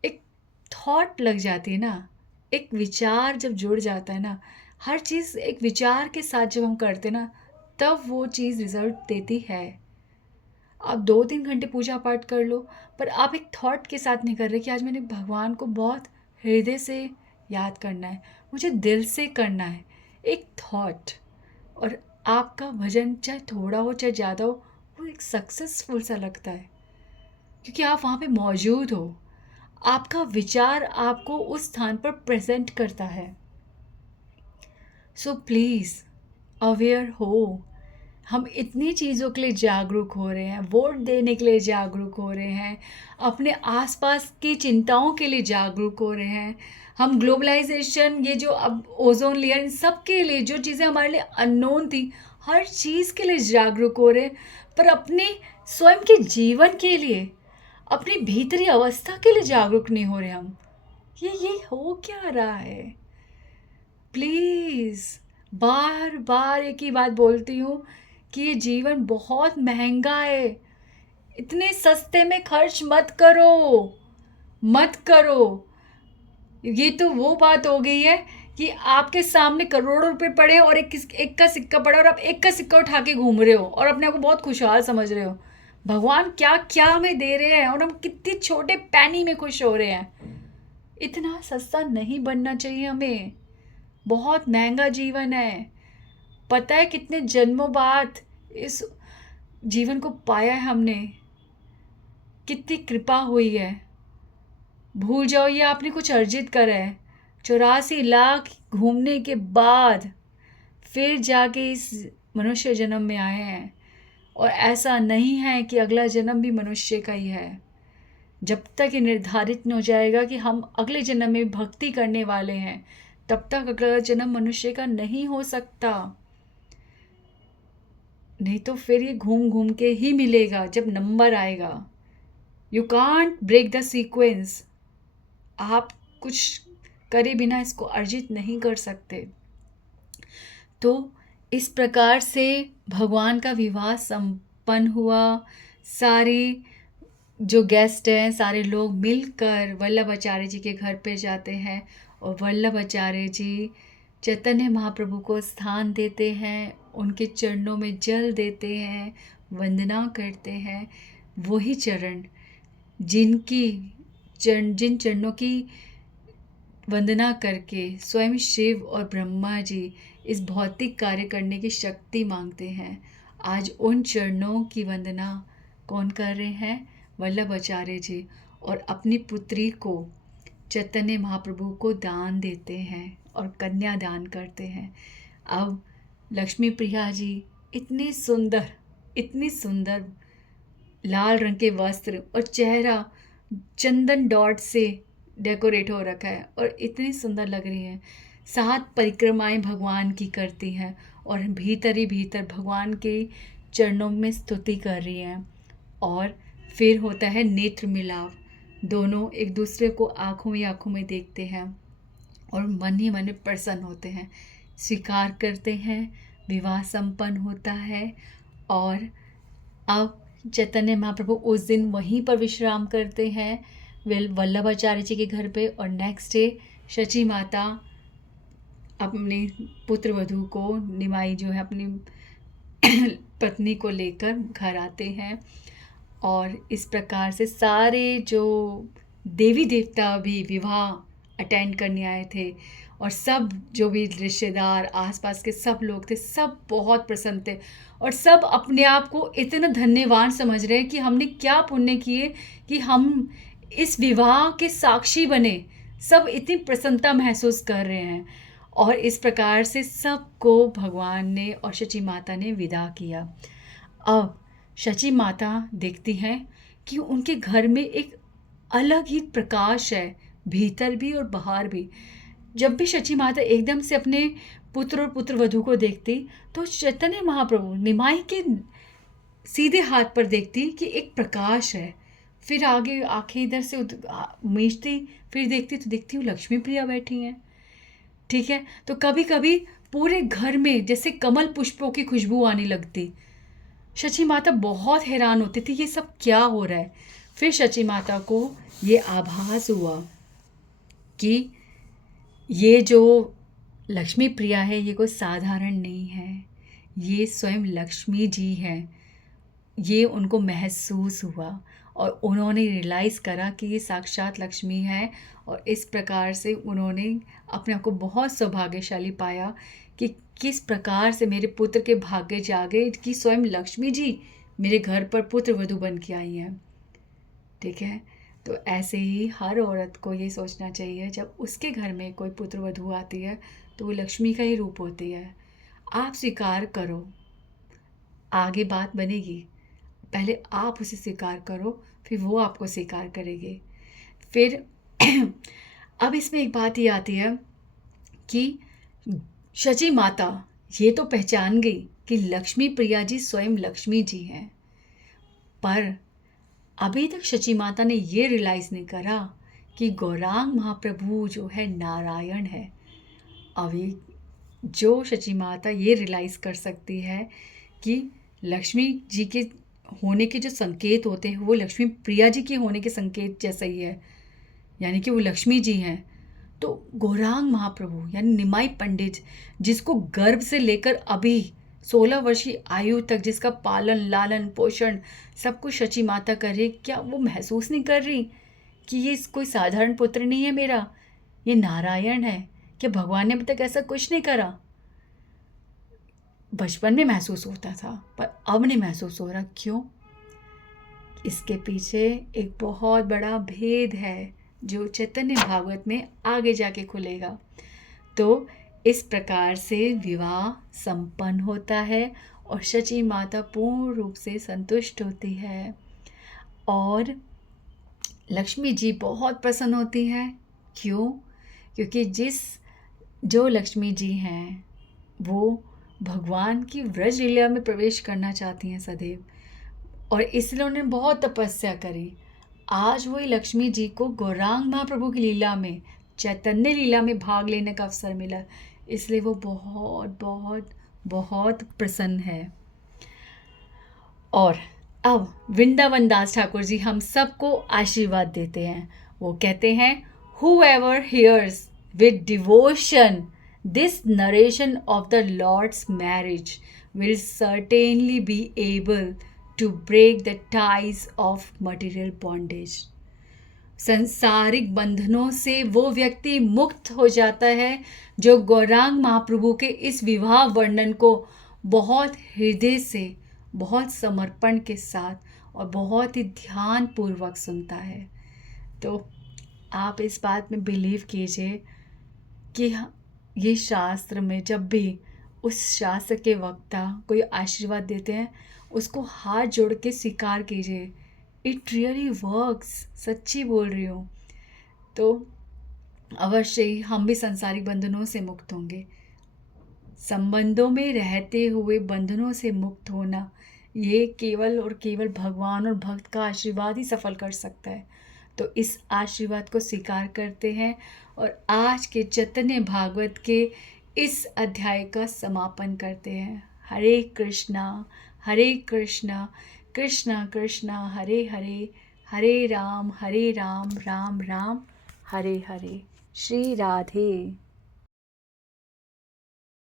एक थॉट लग जाती है ना, एक विचार जब जुड़ जाता है ना, हर चीज़ एक विचार के साथ जब हम करते हैं ना, तब वो चीज़ रिजल्ट देती है। आप 2-3 घंटे पूजा पाठ कर लो, पर आप एक थॉट के साथ नहीं कर रहे कि आज मैंने भगवान को बहुत हृदय से याद करना है, मुझे दिल से करना है। एक थॉट, और आपका भजन चाहे थोड़ा हो चाहे ज़्यादा हो, वो एक सक्सेसफुल सा लगता है, क्योंकि आप वहाँ पे मौजूद हो। आपका विचार आपको उस स्थान पर प्रेजेंट करता है। सो प्लीज़ अवेयर हो। हम इतनी चीज़ों के लिए जागरूक हो रहे हैं, वोट देने के लिए जागरूक हो रहे हैं, अपने आसपास की चिंताओं के लिए जागरूक हो रहे हैं। हम ग्लोबलाइजेशन, ये जो अब ओजोन लेयर, इन सब के लिए जो चीज़ें हमारे लिए अननोन थी, हर चीज़ के लिए जागरूक हो रहे हैं, पर अपने स्वयं के जीवन के लिए, अपनी भीतरी अवस्था के लिए जागरूक नहीं हो रहे हम। ये हो क्या रहा है? प्लीज़, बार बार एक ही बात बोलती हूँ कि ये जीवन बहुत महंगा है। इतने सस्ते में खर्च मत करो, मत करो। ये तो वो बात हो गई है कि आपके सामने करोड़ों रुपए पड़े हैं और एक का सिक्का पड़ा, और आप एक का सिक्का उठा के घूम रहे हो और अपने आप को बहुत खुशहाल समझ रहे हो। भगवान क्या क्या हमें दे रहे हैं और हम कितने छोटे पैनी में खुश हो रहे हैं। इतना सस्ता नहीं बनना चाहिए हमें। बहुत महंगा जीवन है। पता है कितने जन्मों बाद इस जीवन को पाया है हमने, कितनी कृपा हुई है। भूल जाओ ये आपने कुछ अर्जित करा है। 84 लाख घूमने के बाद फिर जाके इस मनुष्य जन्म में आए हैं, और ऐसा नहीं है कि अगला जन्म भी मनुष्य का ही है। जब तक ये निर्धारित नहीं हो जाएगा कि हम अगले जन्म में भक्ति करने वाले हैं, तब तक अगला जन्म मनुष्य का नहीं हो सकता। नहीं तो फिर ये घूम घूम के ही मिलेगा जब नंबर आएगा। You can't break the sequence. आप कुछ करे बिना इसको अर्जित नहीं कर सकते। तो इस प्रकार से भगवान का विवाह संपन्न हुआ। सारे जो गेस्ट हैं, सारे लोग मिलकर वल्लभाचार्य जी के घर पे जाते हैं, और वल्लभाचार्य जी चैतन्य महाप्रभु को स्थान देते हैं, उनके चरणों में जल देते हैं, वंदना करते हैं। वही चरण जिनकी जिन चरणों की वंदना करके स्वयं शिव और ब्रह्मा जी इस भौतिक कार्य करने की शक्ति मांगते हैं, आज उन चरणों की वंदना कौन कर रहे हैं? वल्लभाचार्य जी, और अपनी पुत्री को चैतन्य महाप्रभु को दान देते हैं और कन्या दान करते हैं। अब लक्ष्मी प्रिया जी इतनी सुंदर लाल रंग के वस्त्र और चेहरा चंदन डॉट से डेकोरेट हो रखा है और इतनी सुंदर लग रही हैं। 7 परिक्रमाएं भगवान की करती हैं और भीतर ही भीतर भगवान के चरणों में स्तुति कर रही हैं। और फिर होता है नेत्र मिलाप। दोनों एक दूसरे को आँखों में देखते हैं और मन ही मन में प्रसन्न होते हैं, स्वीकार करते हैं, विवाह संपन्न होता है। और अब चैतन्य महाप्रभु उस दिन वहीं पर विश्राम करते हैं वल्लभाचार्य जी के घर पे, और नेक्स्ट डे शची माता अपने पुत्र वधू को, निमाई जो है अपनी पत्नी को लेकर घर आते हैं और इस प्रकार से सारे जो देवी देवता भी विवाह अटेंड करने आए थे और सब जो भी रिश्तेदार आसपास के सब लोग थे, सब बहुत प्रसन्न थे और सब अपने आप को इतना धन्यवान समझ रहे हैं कि हमने क्या पुण्य किए कि हम इस विवाह के साक्षी बने। सब इतनी प्रसन्नता महसूस कर रहे हैं और इस प्रकार से सबको भगवान ने और शची माता ने विदा किया। अब शची माता देखती हैं कि उनके घर में एक अलग ही प्रकाश है, भीतर भी और बाहर भी। जब भी शची माता एकदम से अपने पुत्र और पुत्रवधू को देखती तो चैतन्य महाप्रभु निमाई के सीधे हाथ पर देखती कि एक प्रकाश है। फिर आगे आंखें इधर से मीचती, फिर देखती तो देखती हूँ लक्ष्मी प्रिया बैठी हैं। ठीक है, तो कभी कभी पूरे घर में जैसे कमल पुष्पों की खुशबू आने लगती। शची माता बहुत हैरान होती थी ये सब क्या हो रहा है। फिर शची माता को ये आभास हुआ कि ये जो लक्ष्मी प्रिया है ये कोई साधारण नहीं है, ये स्वयं लक्ष्मी जी हैं। ये उनको महसूस हुआ और उन्होंने रियलाइज़ करा कि ये साक्षात लक्ष्मी है और इस प्रकार से उन्होंने अपने आप को बहुत सौभाग्यशाली पाया कि किस प्रकार से मेरे पुत्र के भाग्य जागे कि स्वयं लक्ष्मी जी मेरे घर पर पुत्र वधू बन के आई हैं। ठीक है, तो ऐसे ही हर औरत को ये सोचना चाहिए जब उसके घर में कोई पुत्र वधू आती है तो वो लक्ष्मी का ही रूप होती है। आप स्वीकार करो, आगे बात बनेगी। पहले आप उसे स्वीकार करो, फिर वो आपको स्वीकार करेगी। फिर अब इसमें एक बात ये आती है कि शची माता ये तो पहचान गई कि लक्ष्मी प्रिया जी स्वयं लक्ष्मी जी हैं, पर अभी तक शची माता ने ये रियलाइज़ नहीं करा कि गौरांग महाप्रभु जो है नारायण है। अभी जो शची माता ये रियलाइज़ कर सकती है कि लक्ष्मी जी के होने के जो संकेत होते हैं वो लक्ष्मी प्रिया जी के होने के संकेत जैसा ही है, यानी कि वो लक्ष्मी जी हैं। तो गौरांग महाप्रभु यानी निमाई पंडित जिसको गर्भ से लेकर अभी 16 वर्ष की आयु तक जिसका पालन लालन पोषण सब कुछ शची माता कर रही, क्या वो महसूस नहीं कर रही कि ये कोई साधारण पुत्र नहीं है मेरा, ये नारायण है? क्या भगवान ने अभी तक ऐसा कुछ नहीं करा? बचपन में महसूस होता था पर अब नहीं महसूस हो रहा। क्यों? इसके पीछे एक बहुत बड़ा भेद है जो चैतन्य भागवत में आगे जाके खुलेगा। तो इस प्रकार से विवाह संपन्न होता है और शची माता पूर्ण रूप से संतुष्ट होती है और लक्ष्मी जी बहुत प्रसन्न होती हैं। क्यों? क्योंकि जो लक्ष्मी जी हैं वो भगवान की व्रज लीला में प्रवेश करना चाहती हैं सदैव, और इसलिए उन्होंने बहुत तपस्या करी। आज वही लक्ष्मी जी को गौरांग महाप्रभु की लीला में चैतन्य लीला में भाग लेने का अवसर मिला, इसलिए वो बहुत बहुत बहुत प्रसन्न है। और अब वृंदावन दास ठाकुर जी हम सबको आशीर्वाद देते हैं। वो कहते हैं, whoever hears with devotion this narration of the Lord's marriage will certainly be able to break the ties of material bondage. संसारिक बंधनों से वो व्यक्ति मुक्त हो जाता है जो गौरांग महाप्रभु के इस विवाह वर्णन को बहुत हृदय से, बहुत समर्पण के साथ और बहुत ही ध्यान पूर्वक सुनता है। तो आप इस बात में बिलीव कीजिए कि ये शास्त्र में जब भी उस शास्त्र के वक्ता कोई आशीर्वाद देते हैं उसको हाथ जोड़ के स्वीकार कीजिए। इट रियली वर्क्स, सच्ची बोल रही हूँ। तो अवश्य ही हम भी सांसारिक बंधनों से मुक्त होंगे। संबंधों में रहते हुए बंधनों से मुक्त होना ये केवल और केवल भगवान और भक्त का आशीर्वाद ही सफल कर सकता है। तो इस आशीर्वाद को स्वीकार करते हैं और आज के चैतन्य भागवत के इस अध्याय का समापन करते हैं। हरे कृष्णा कृष्णा कृष्णा हरे हरे, हरे राम राम राम हरे हरे। श्री राधे।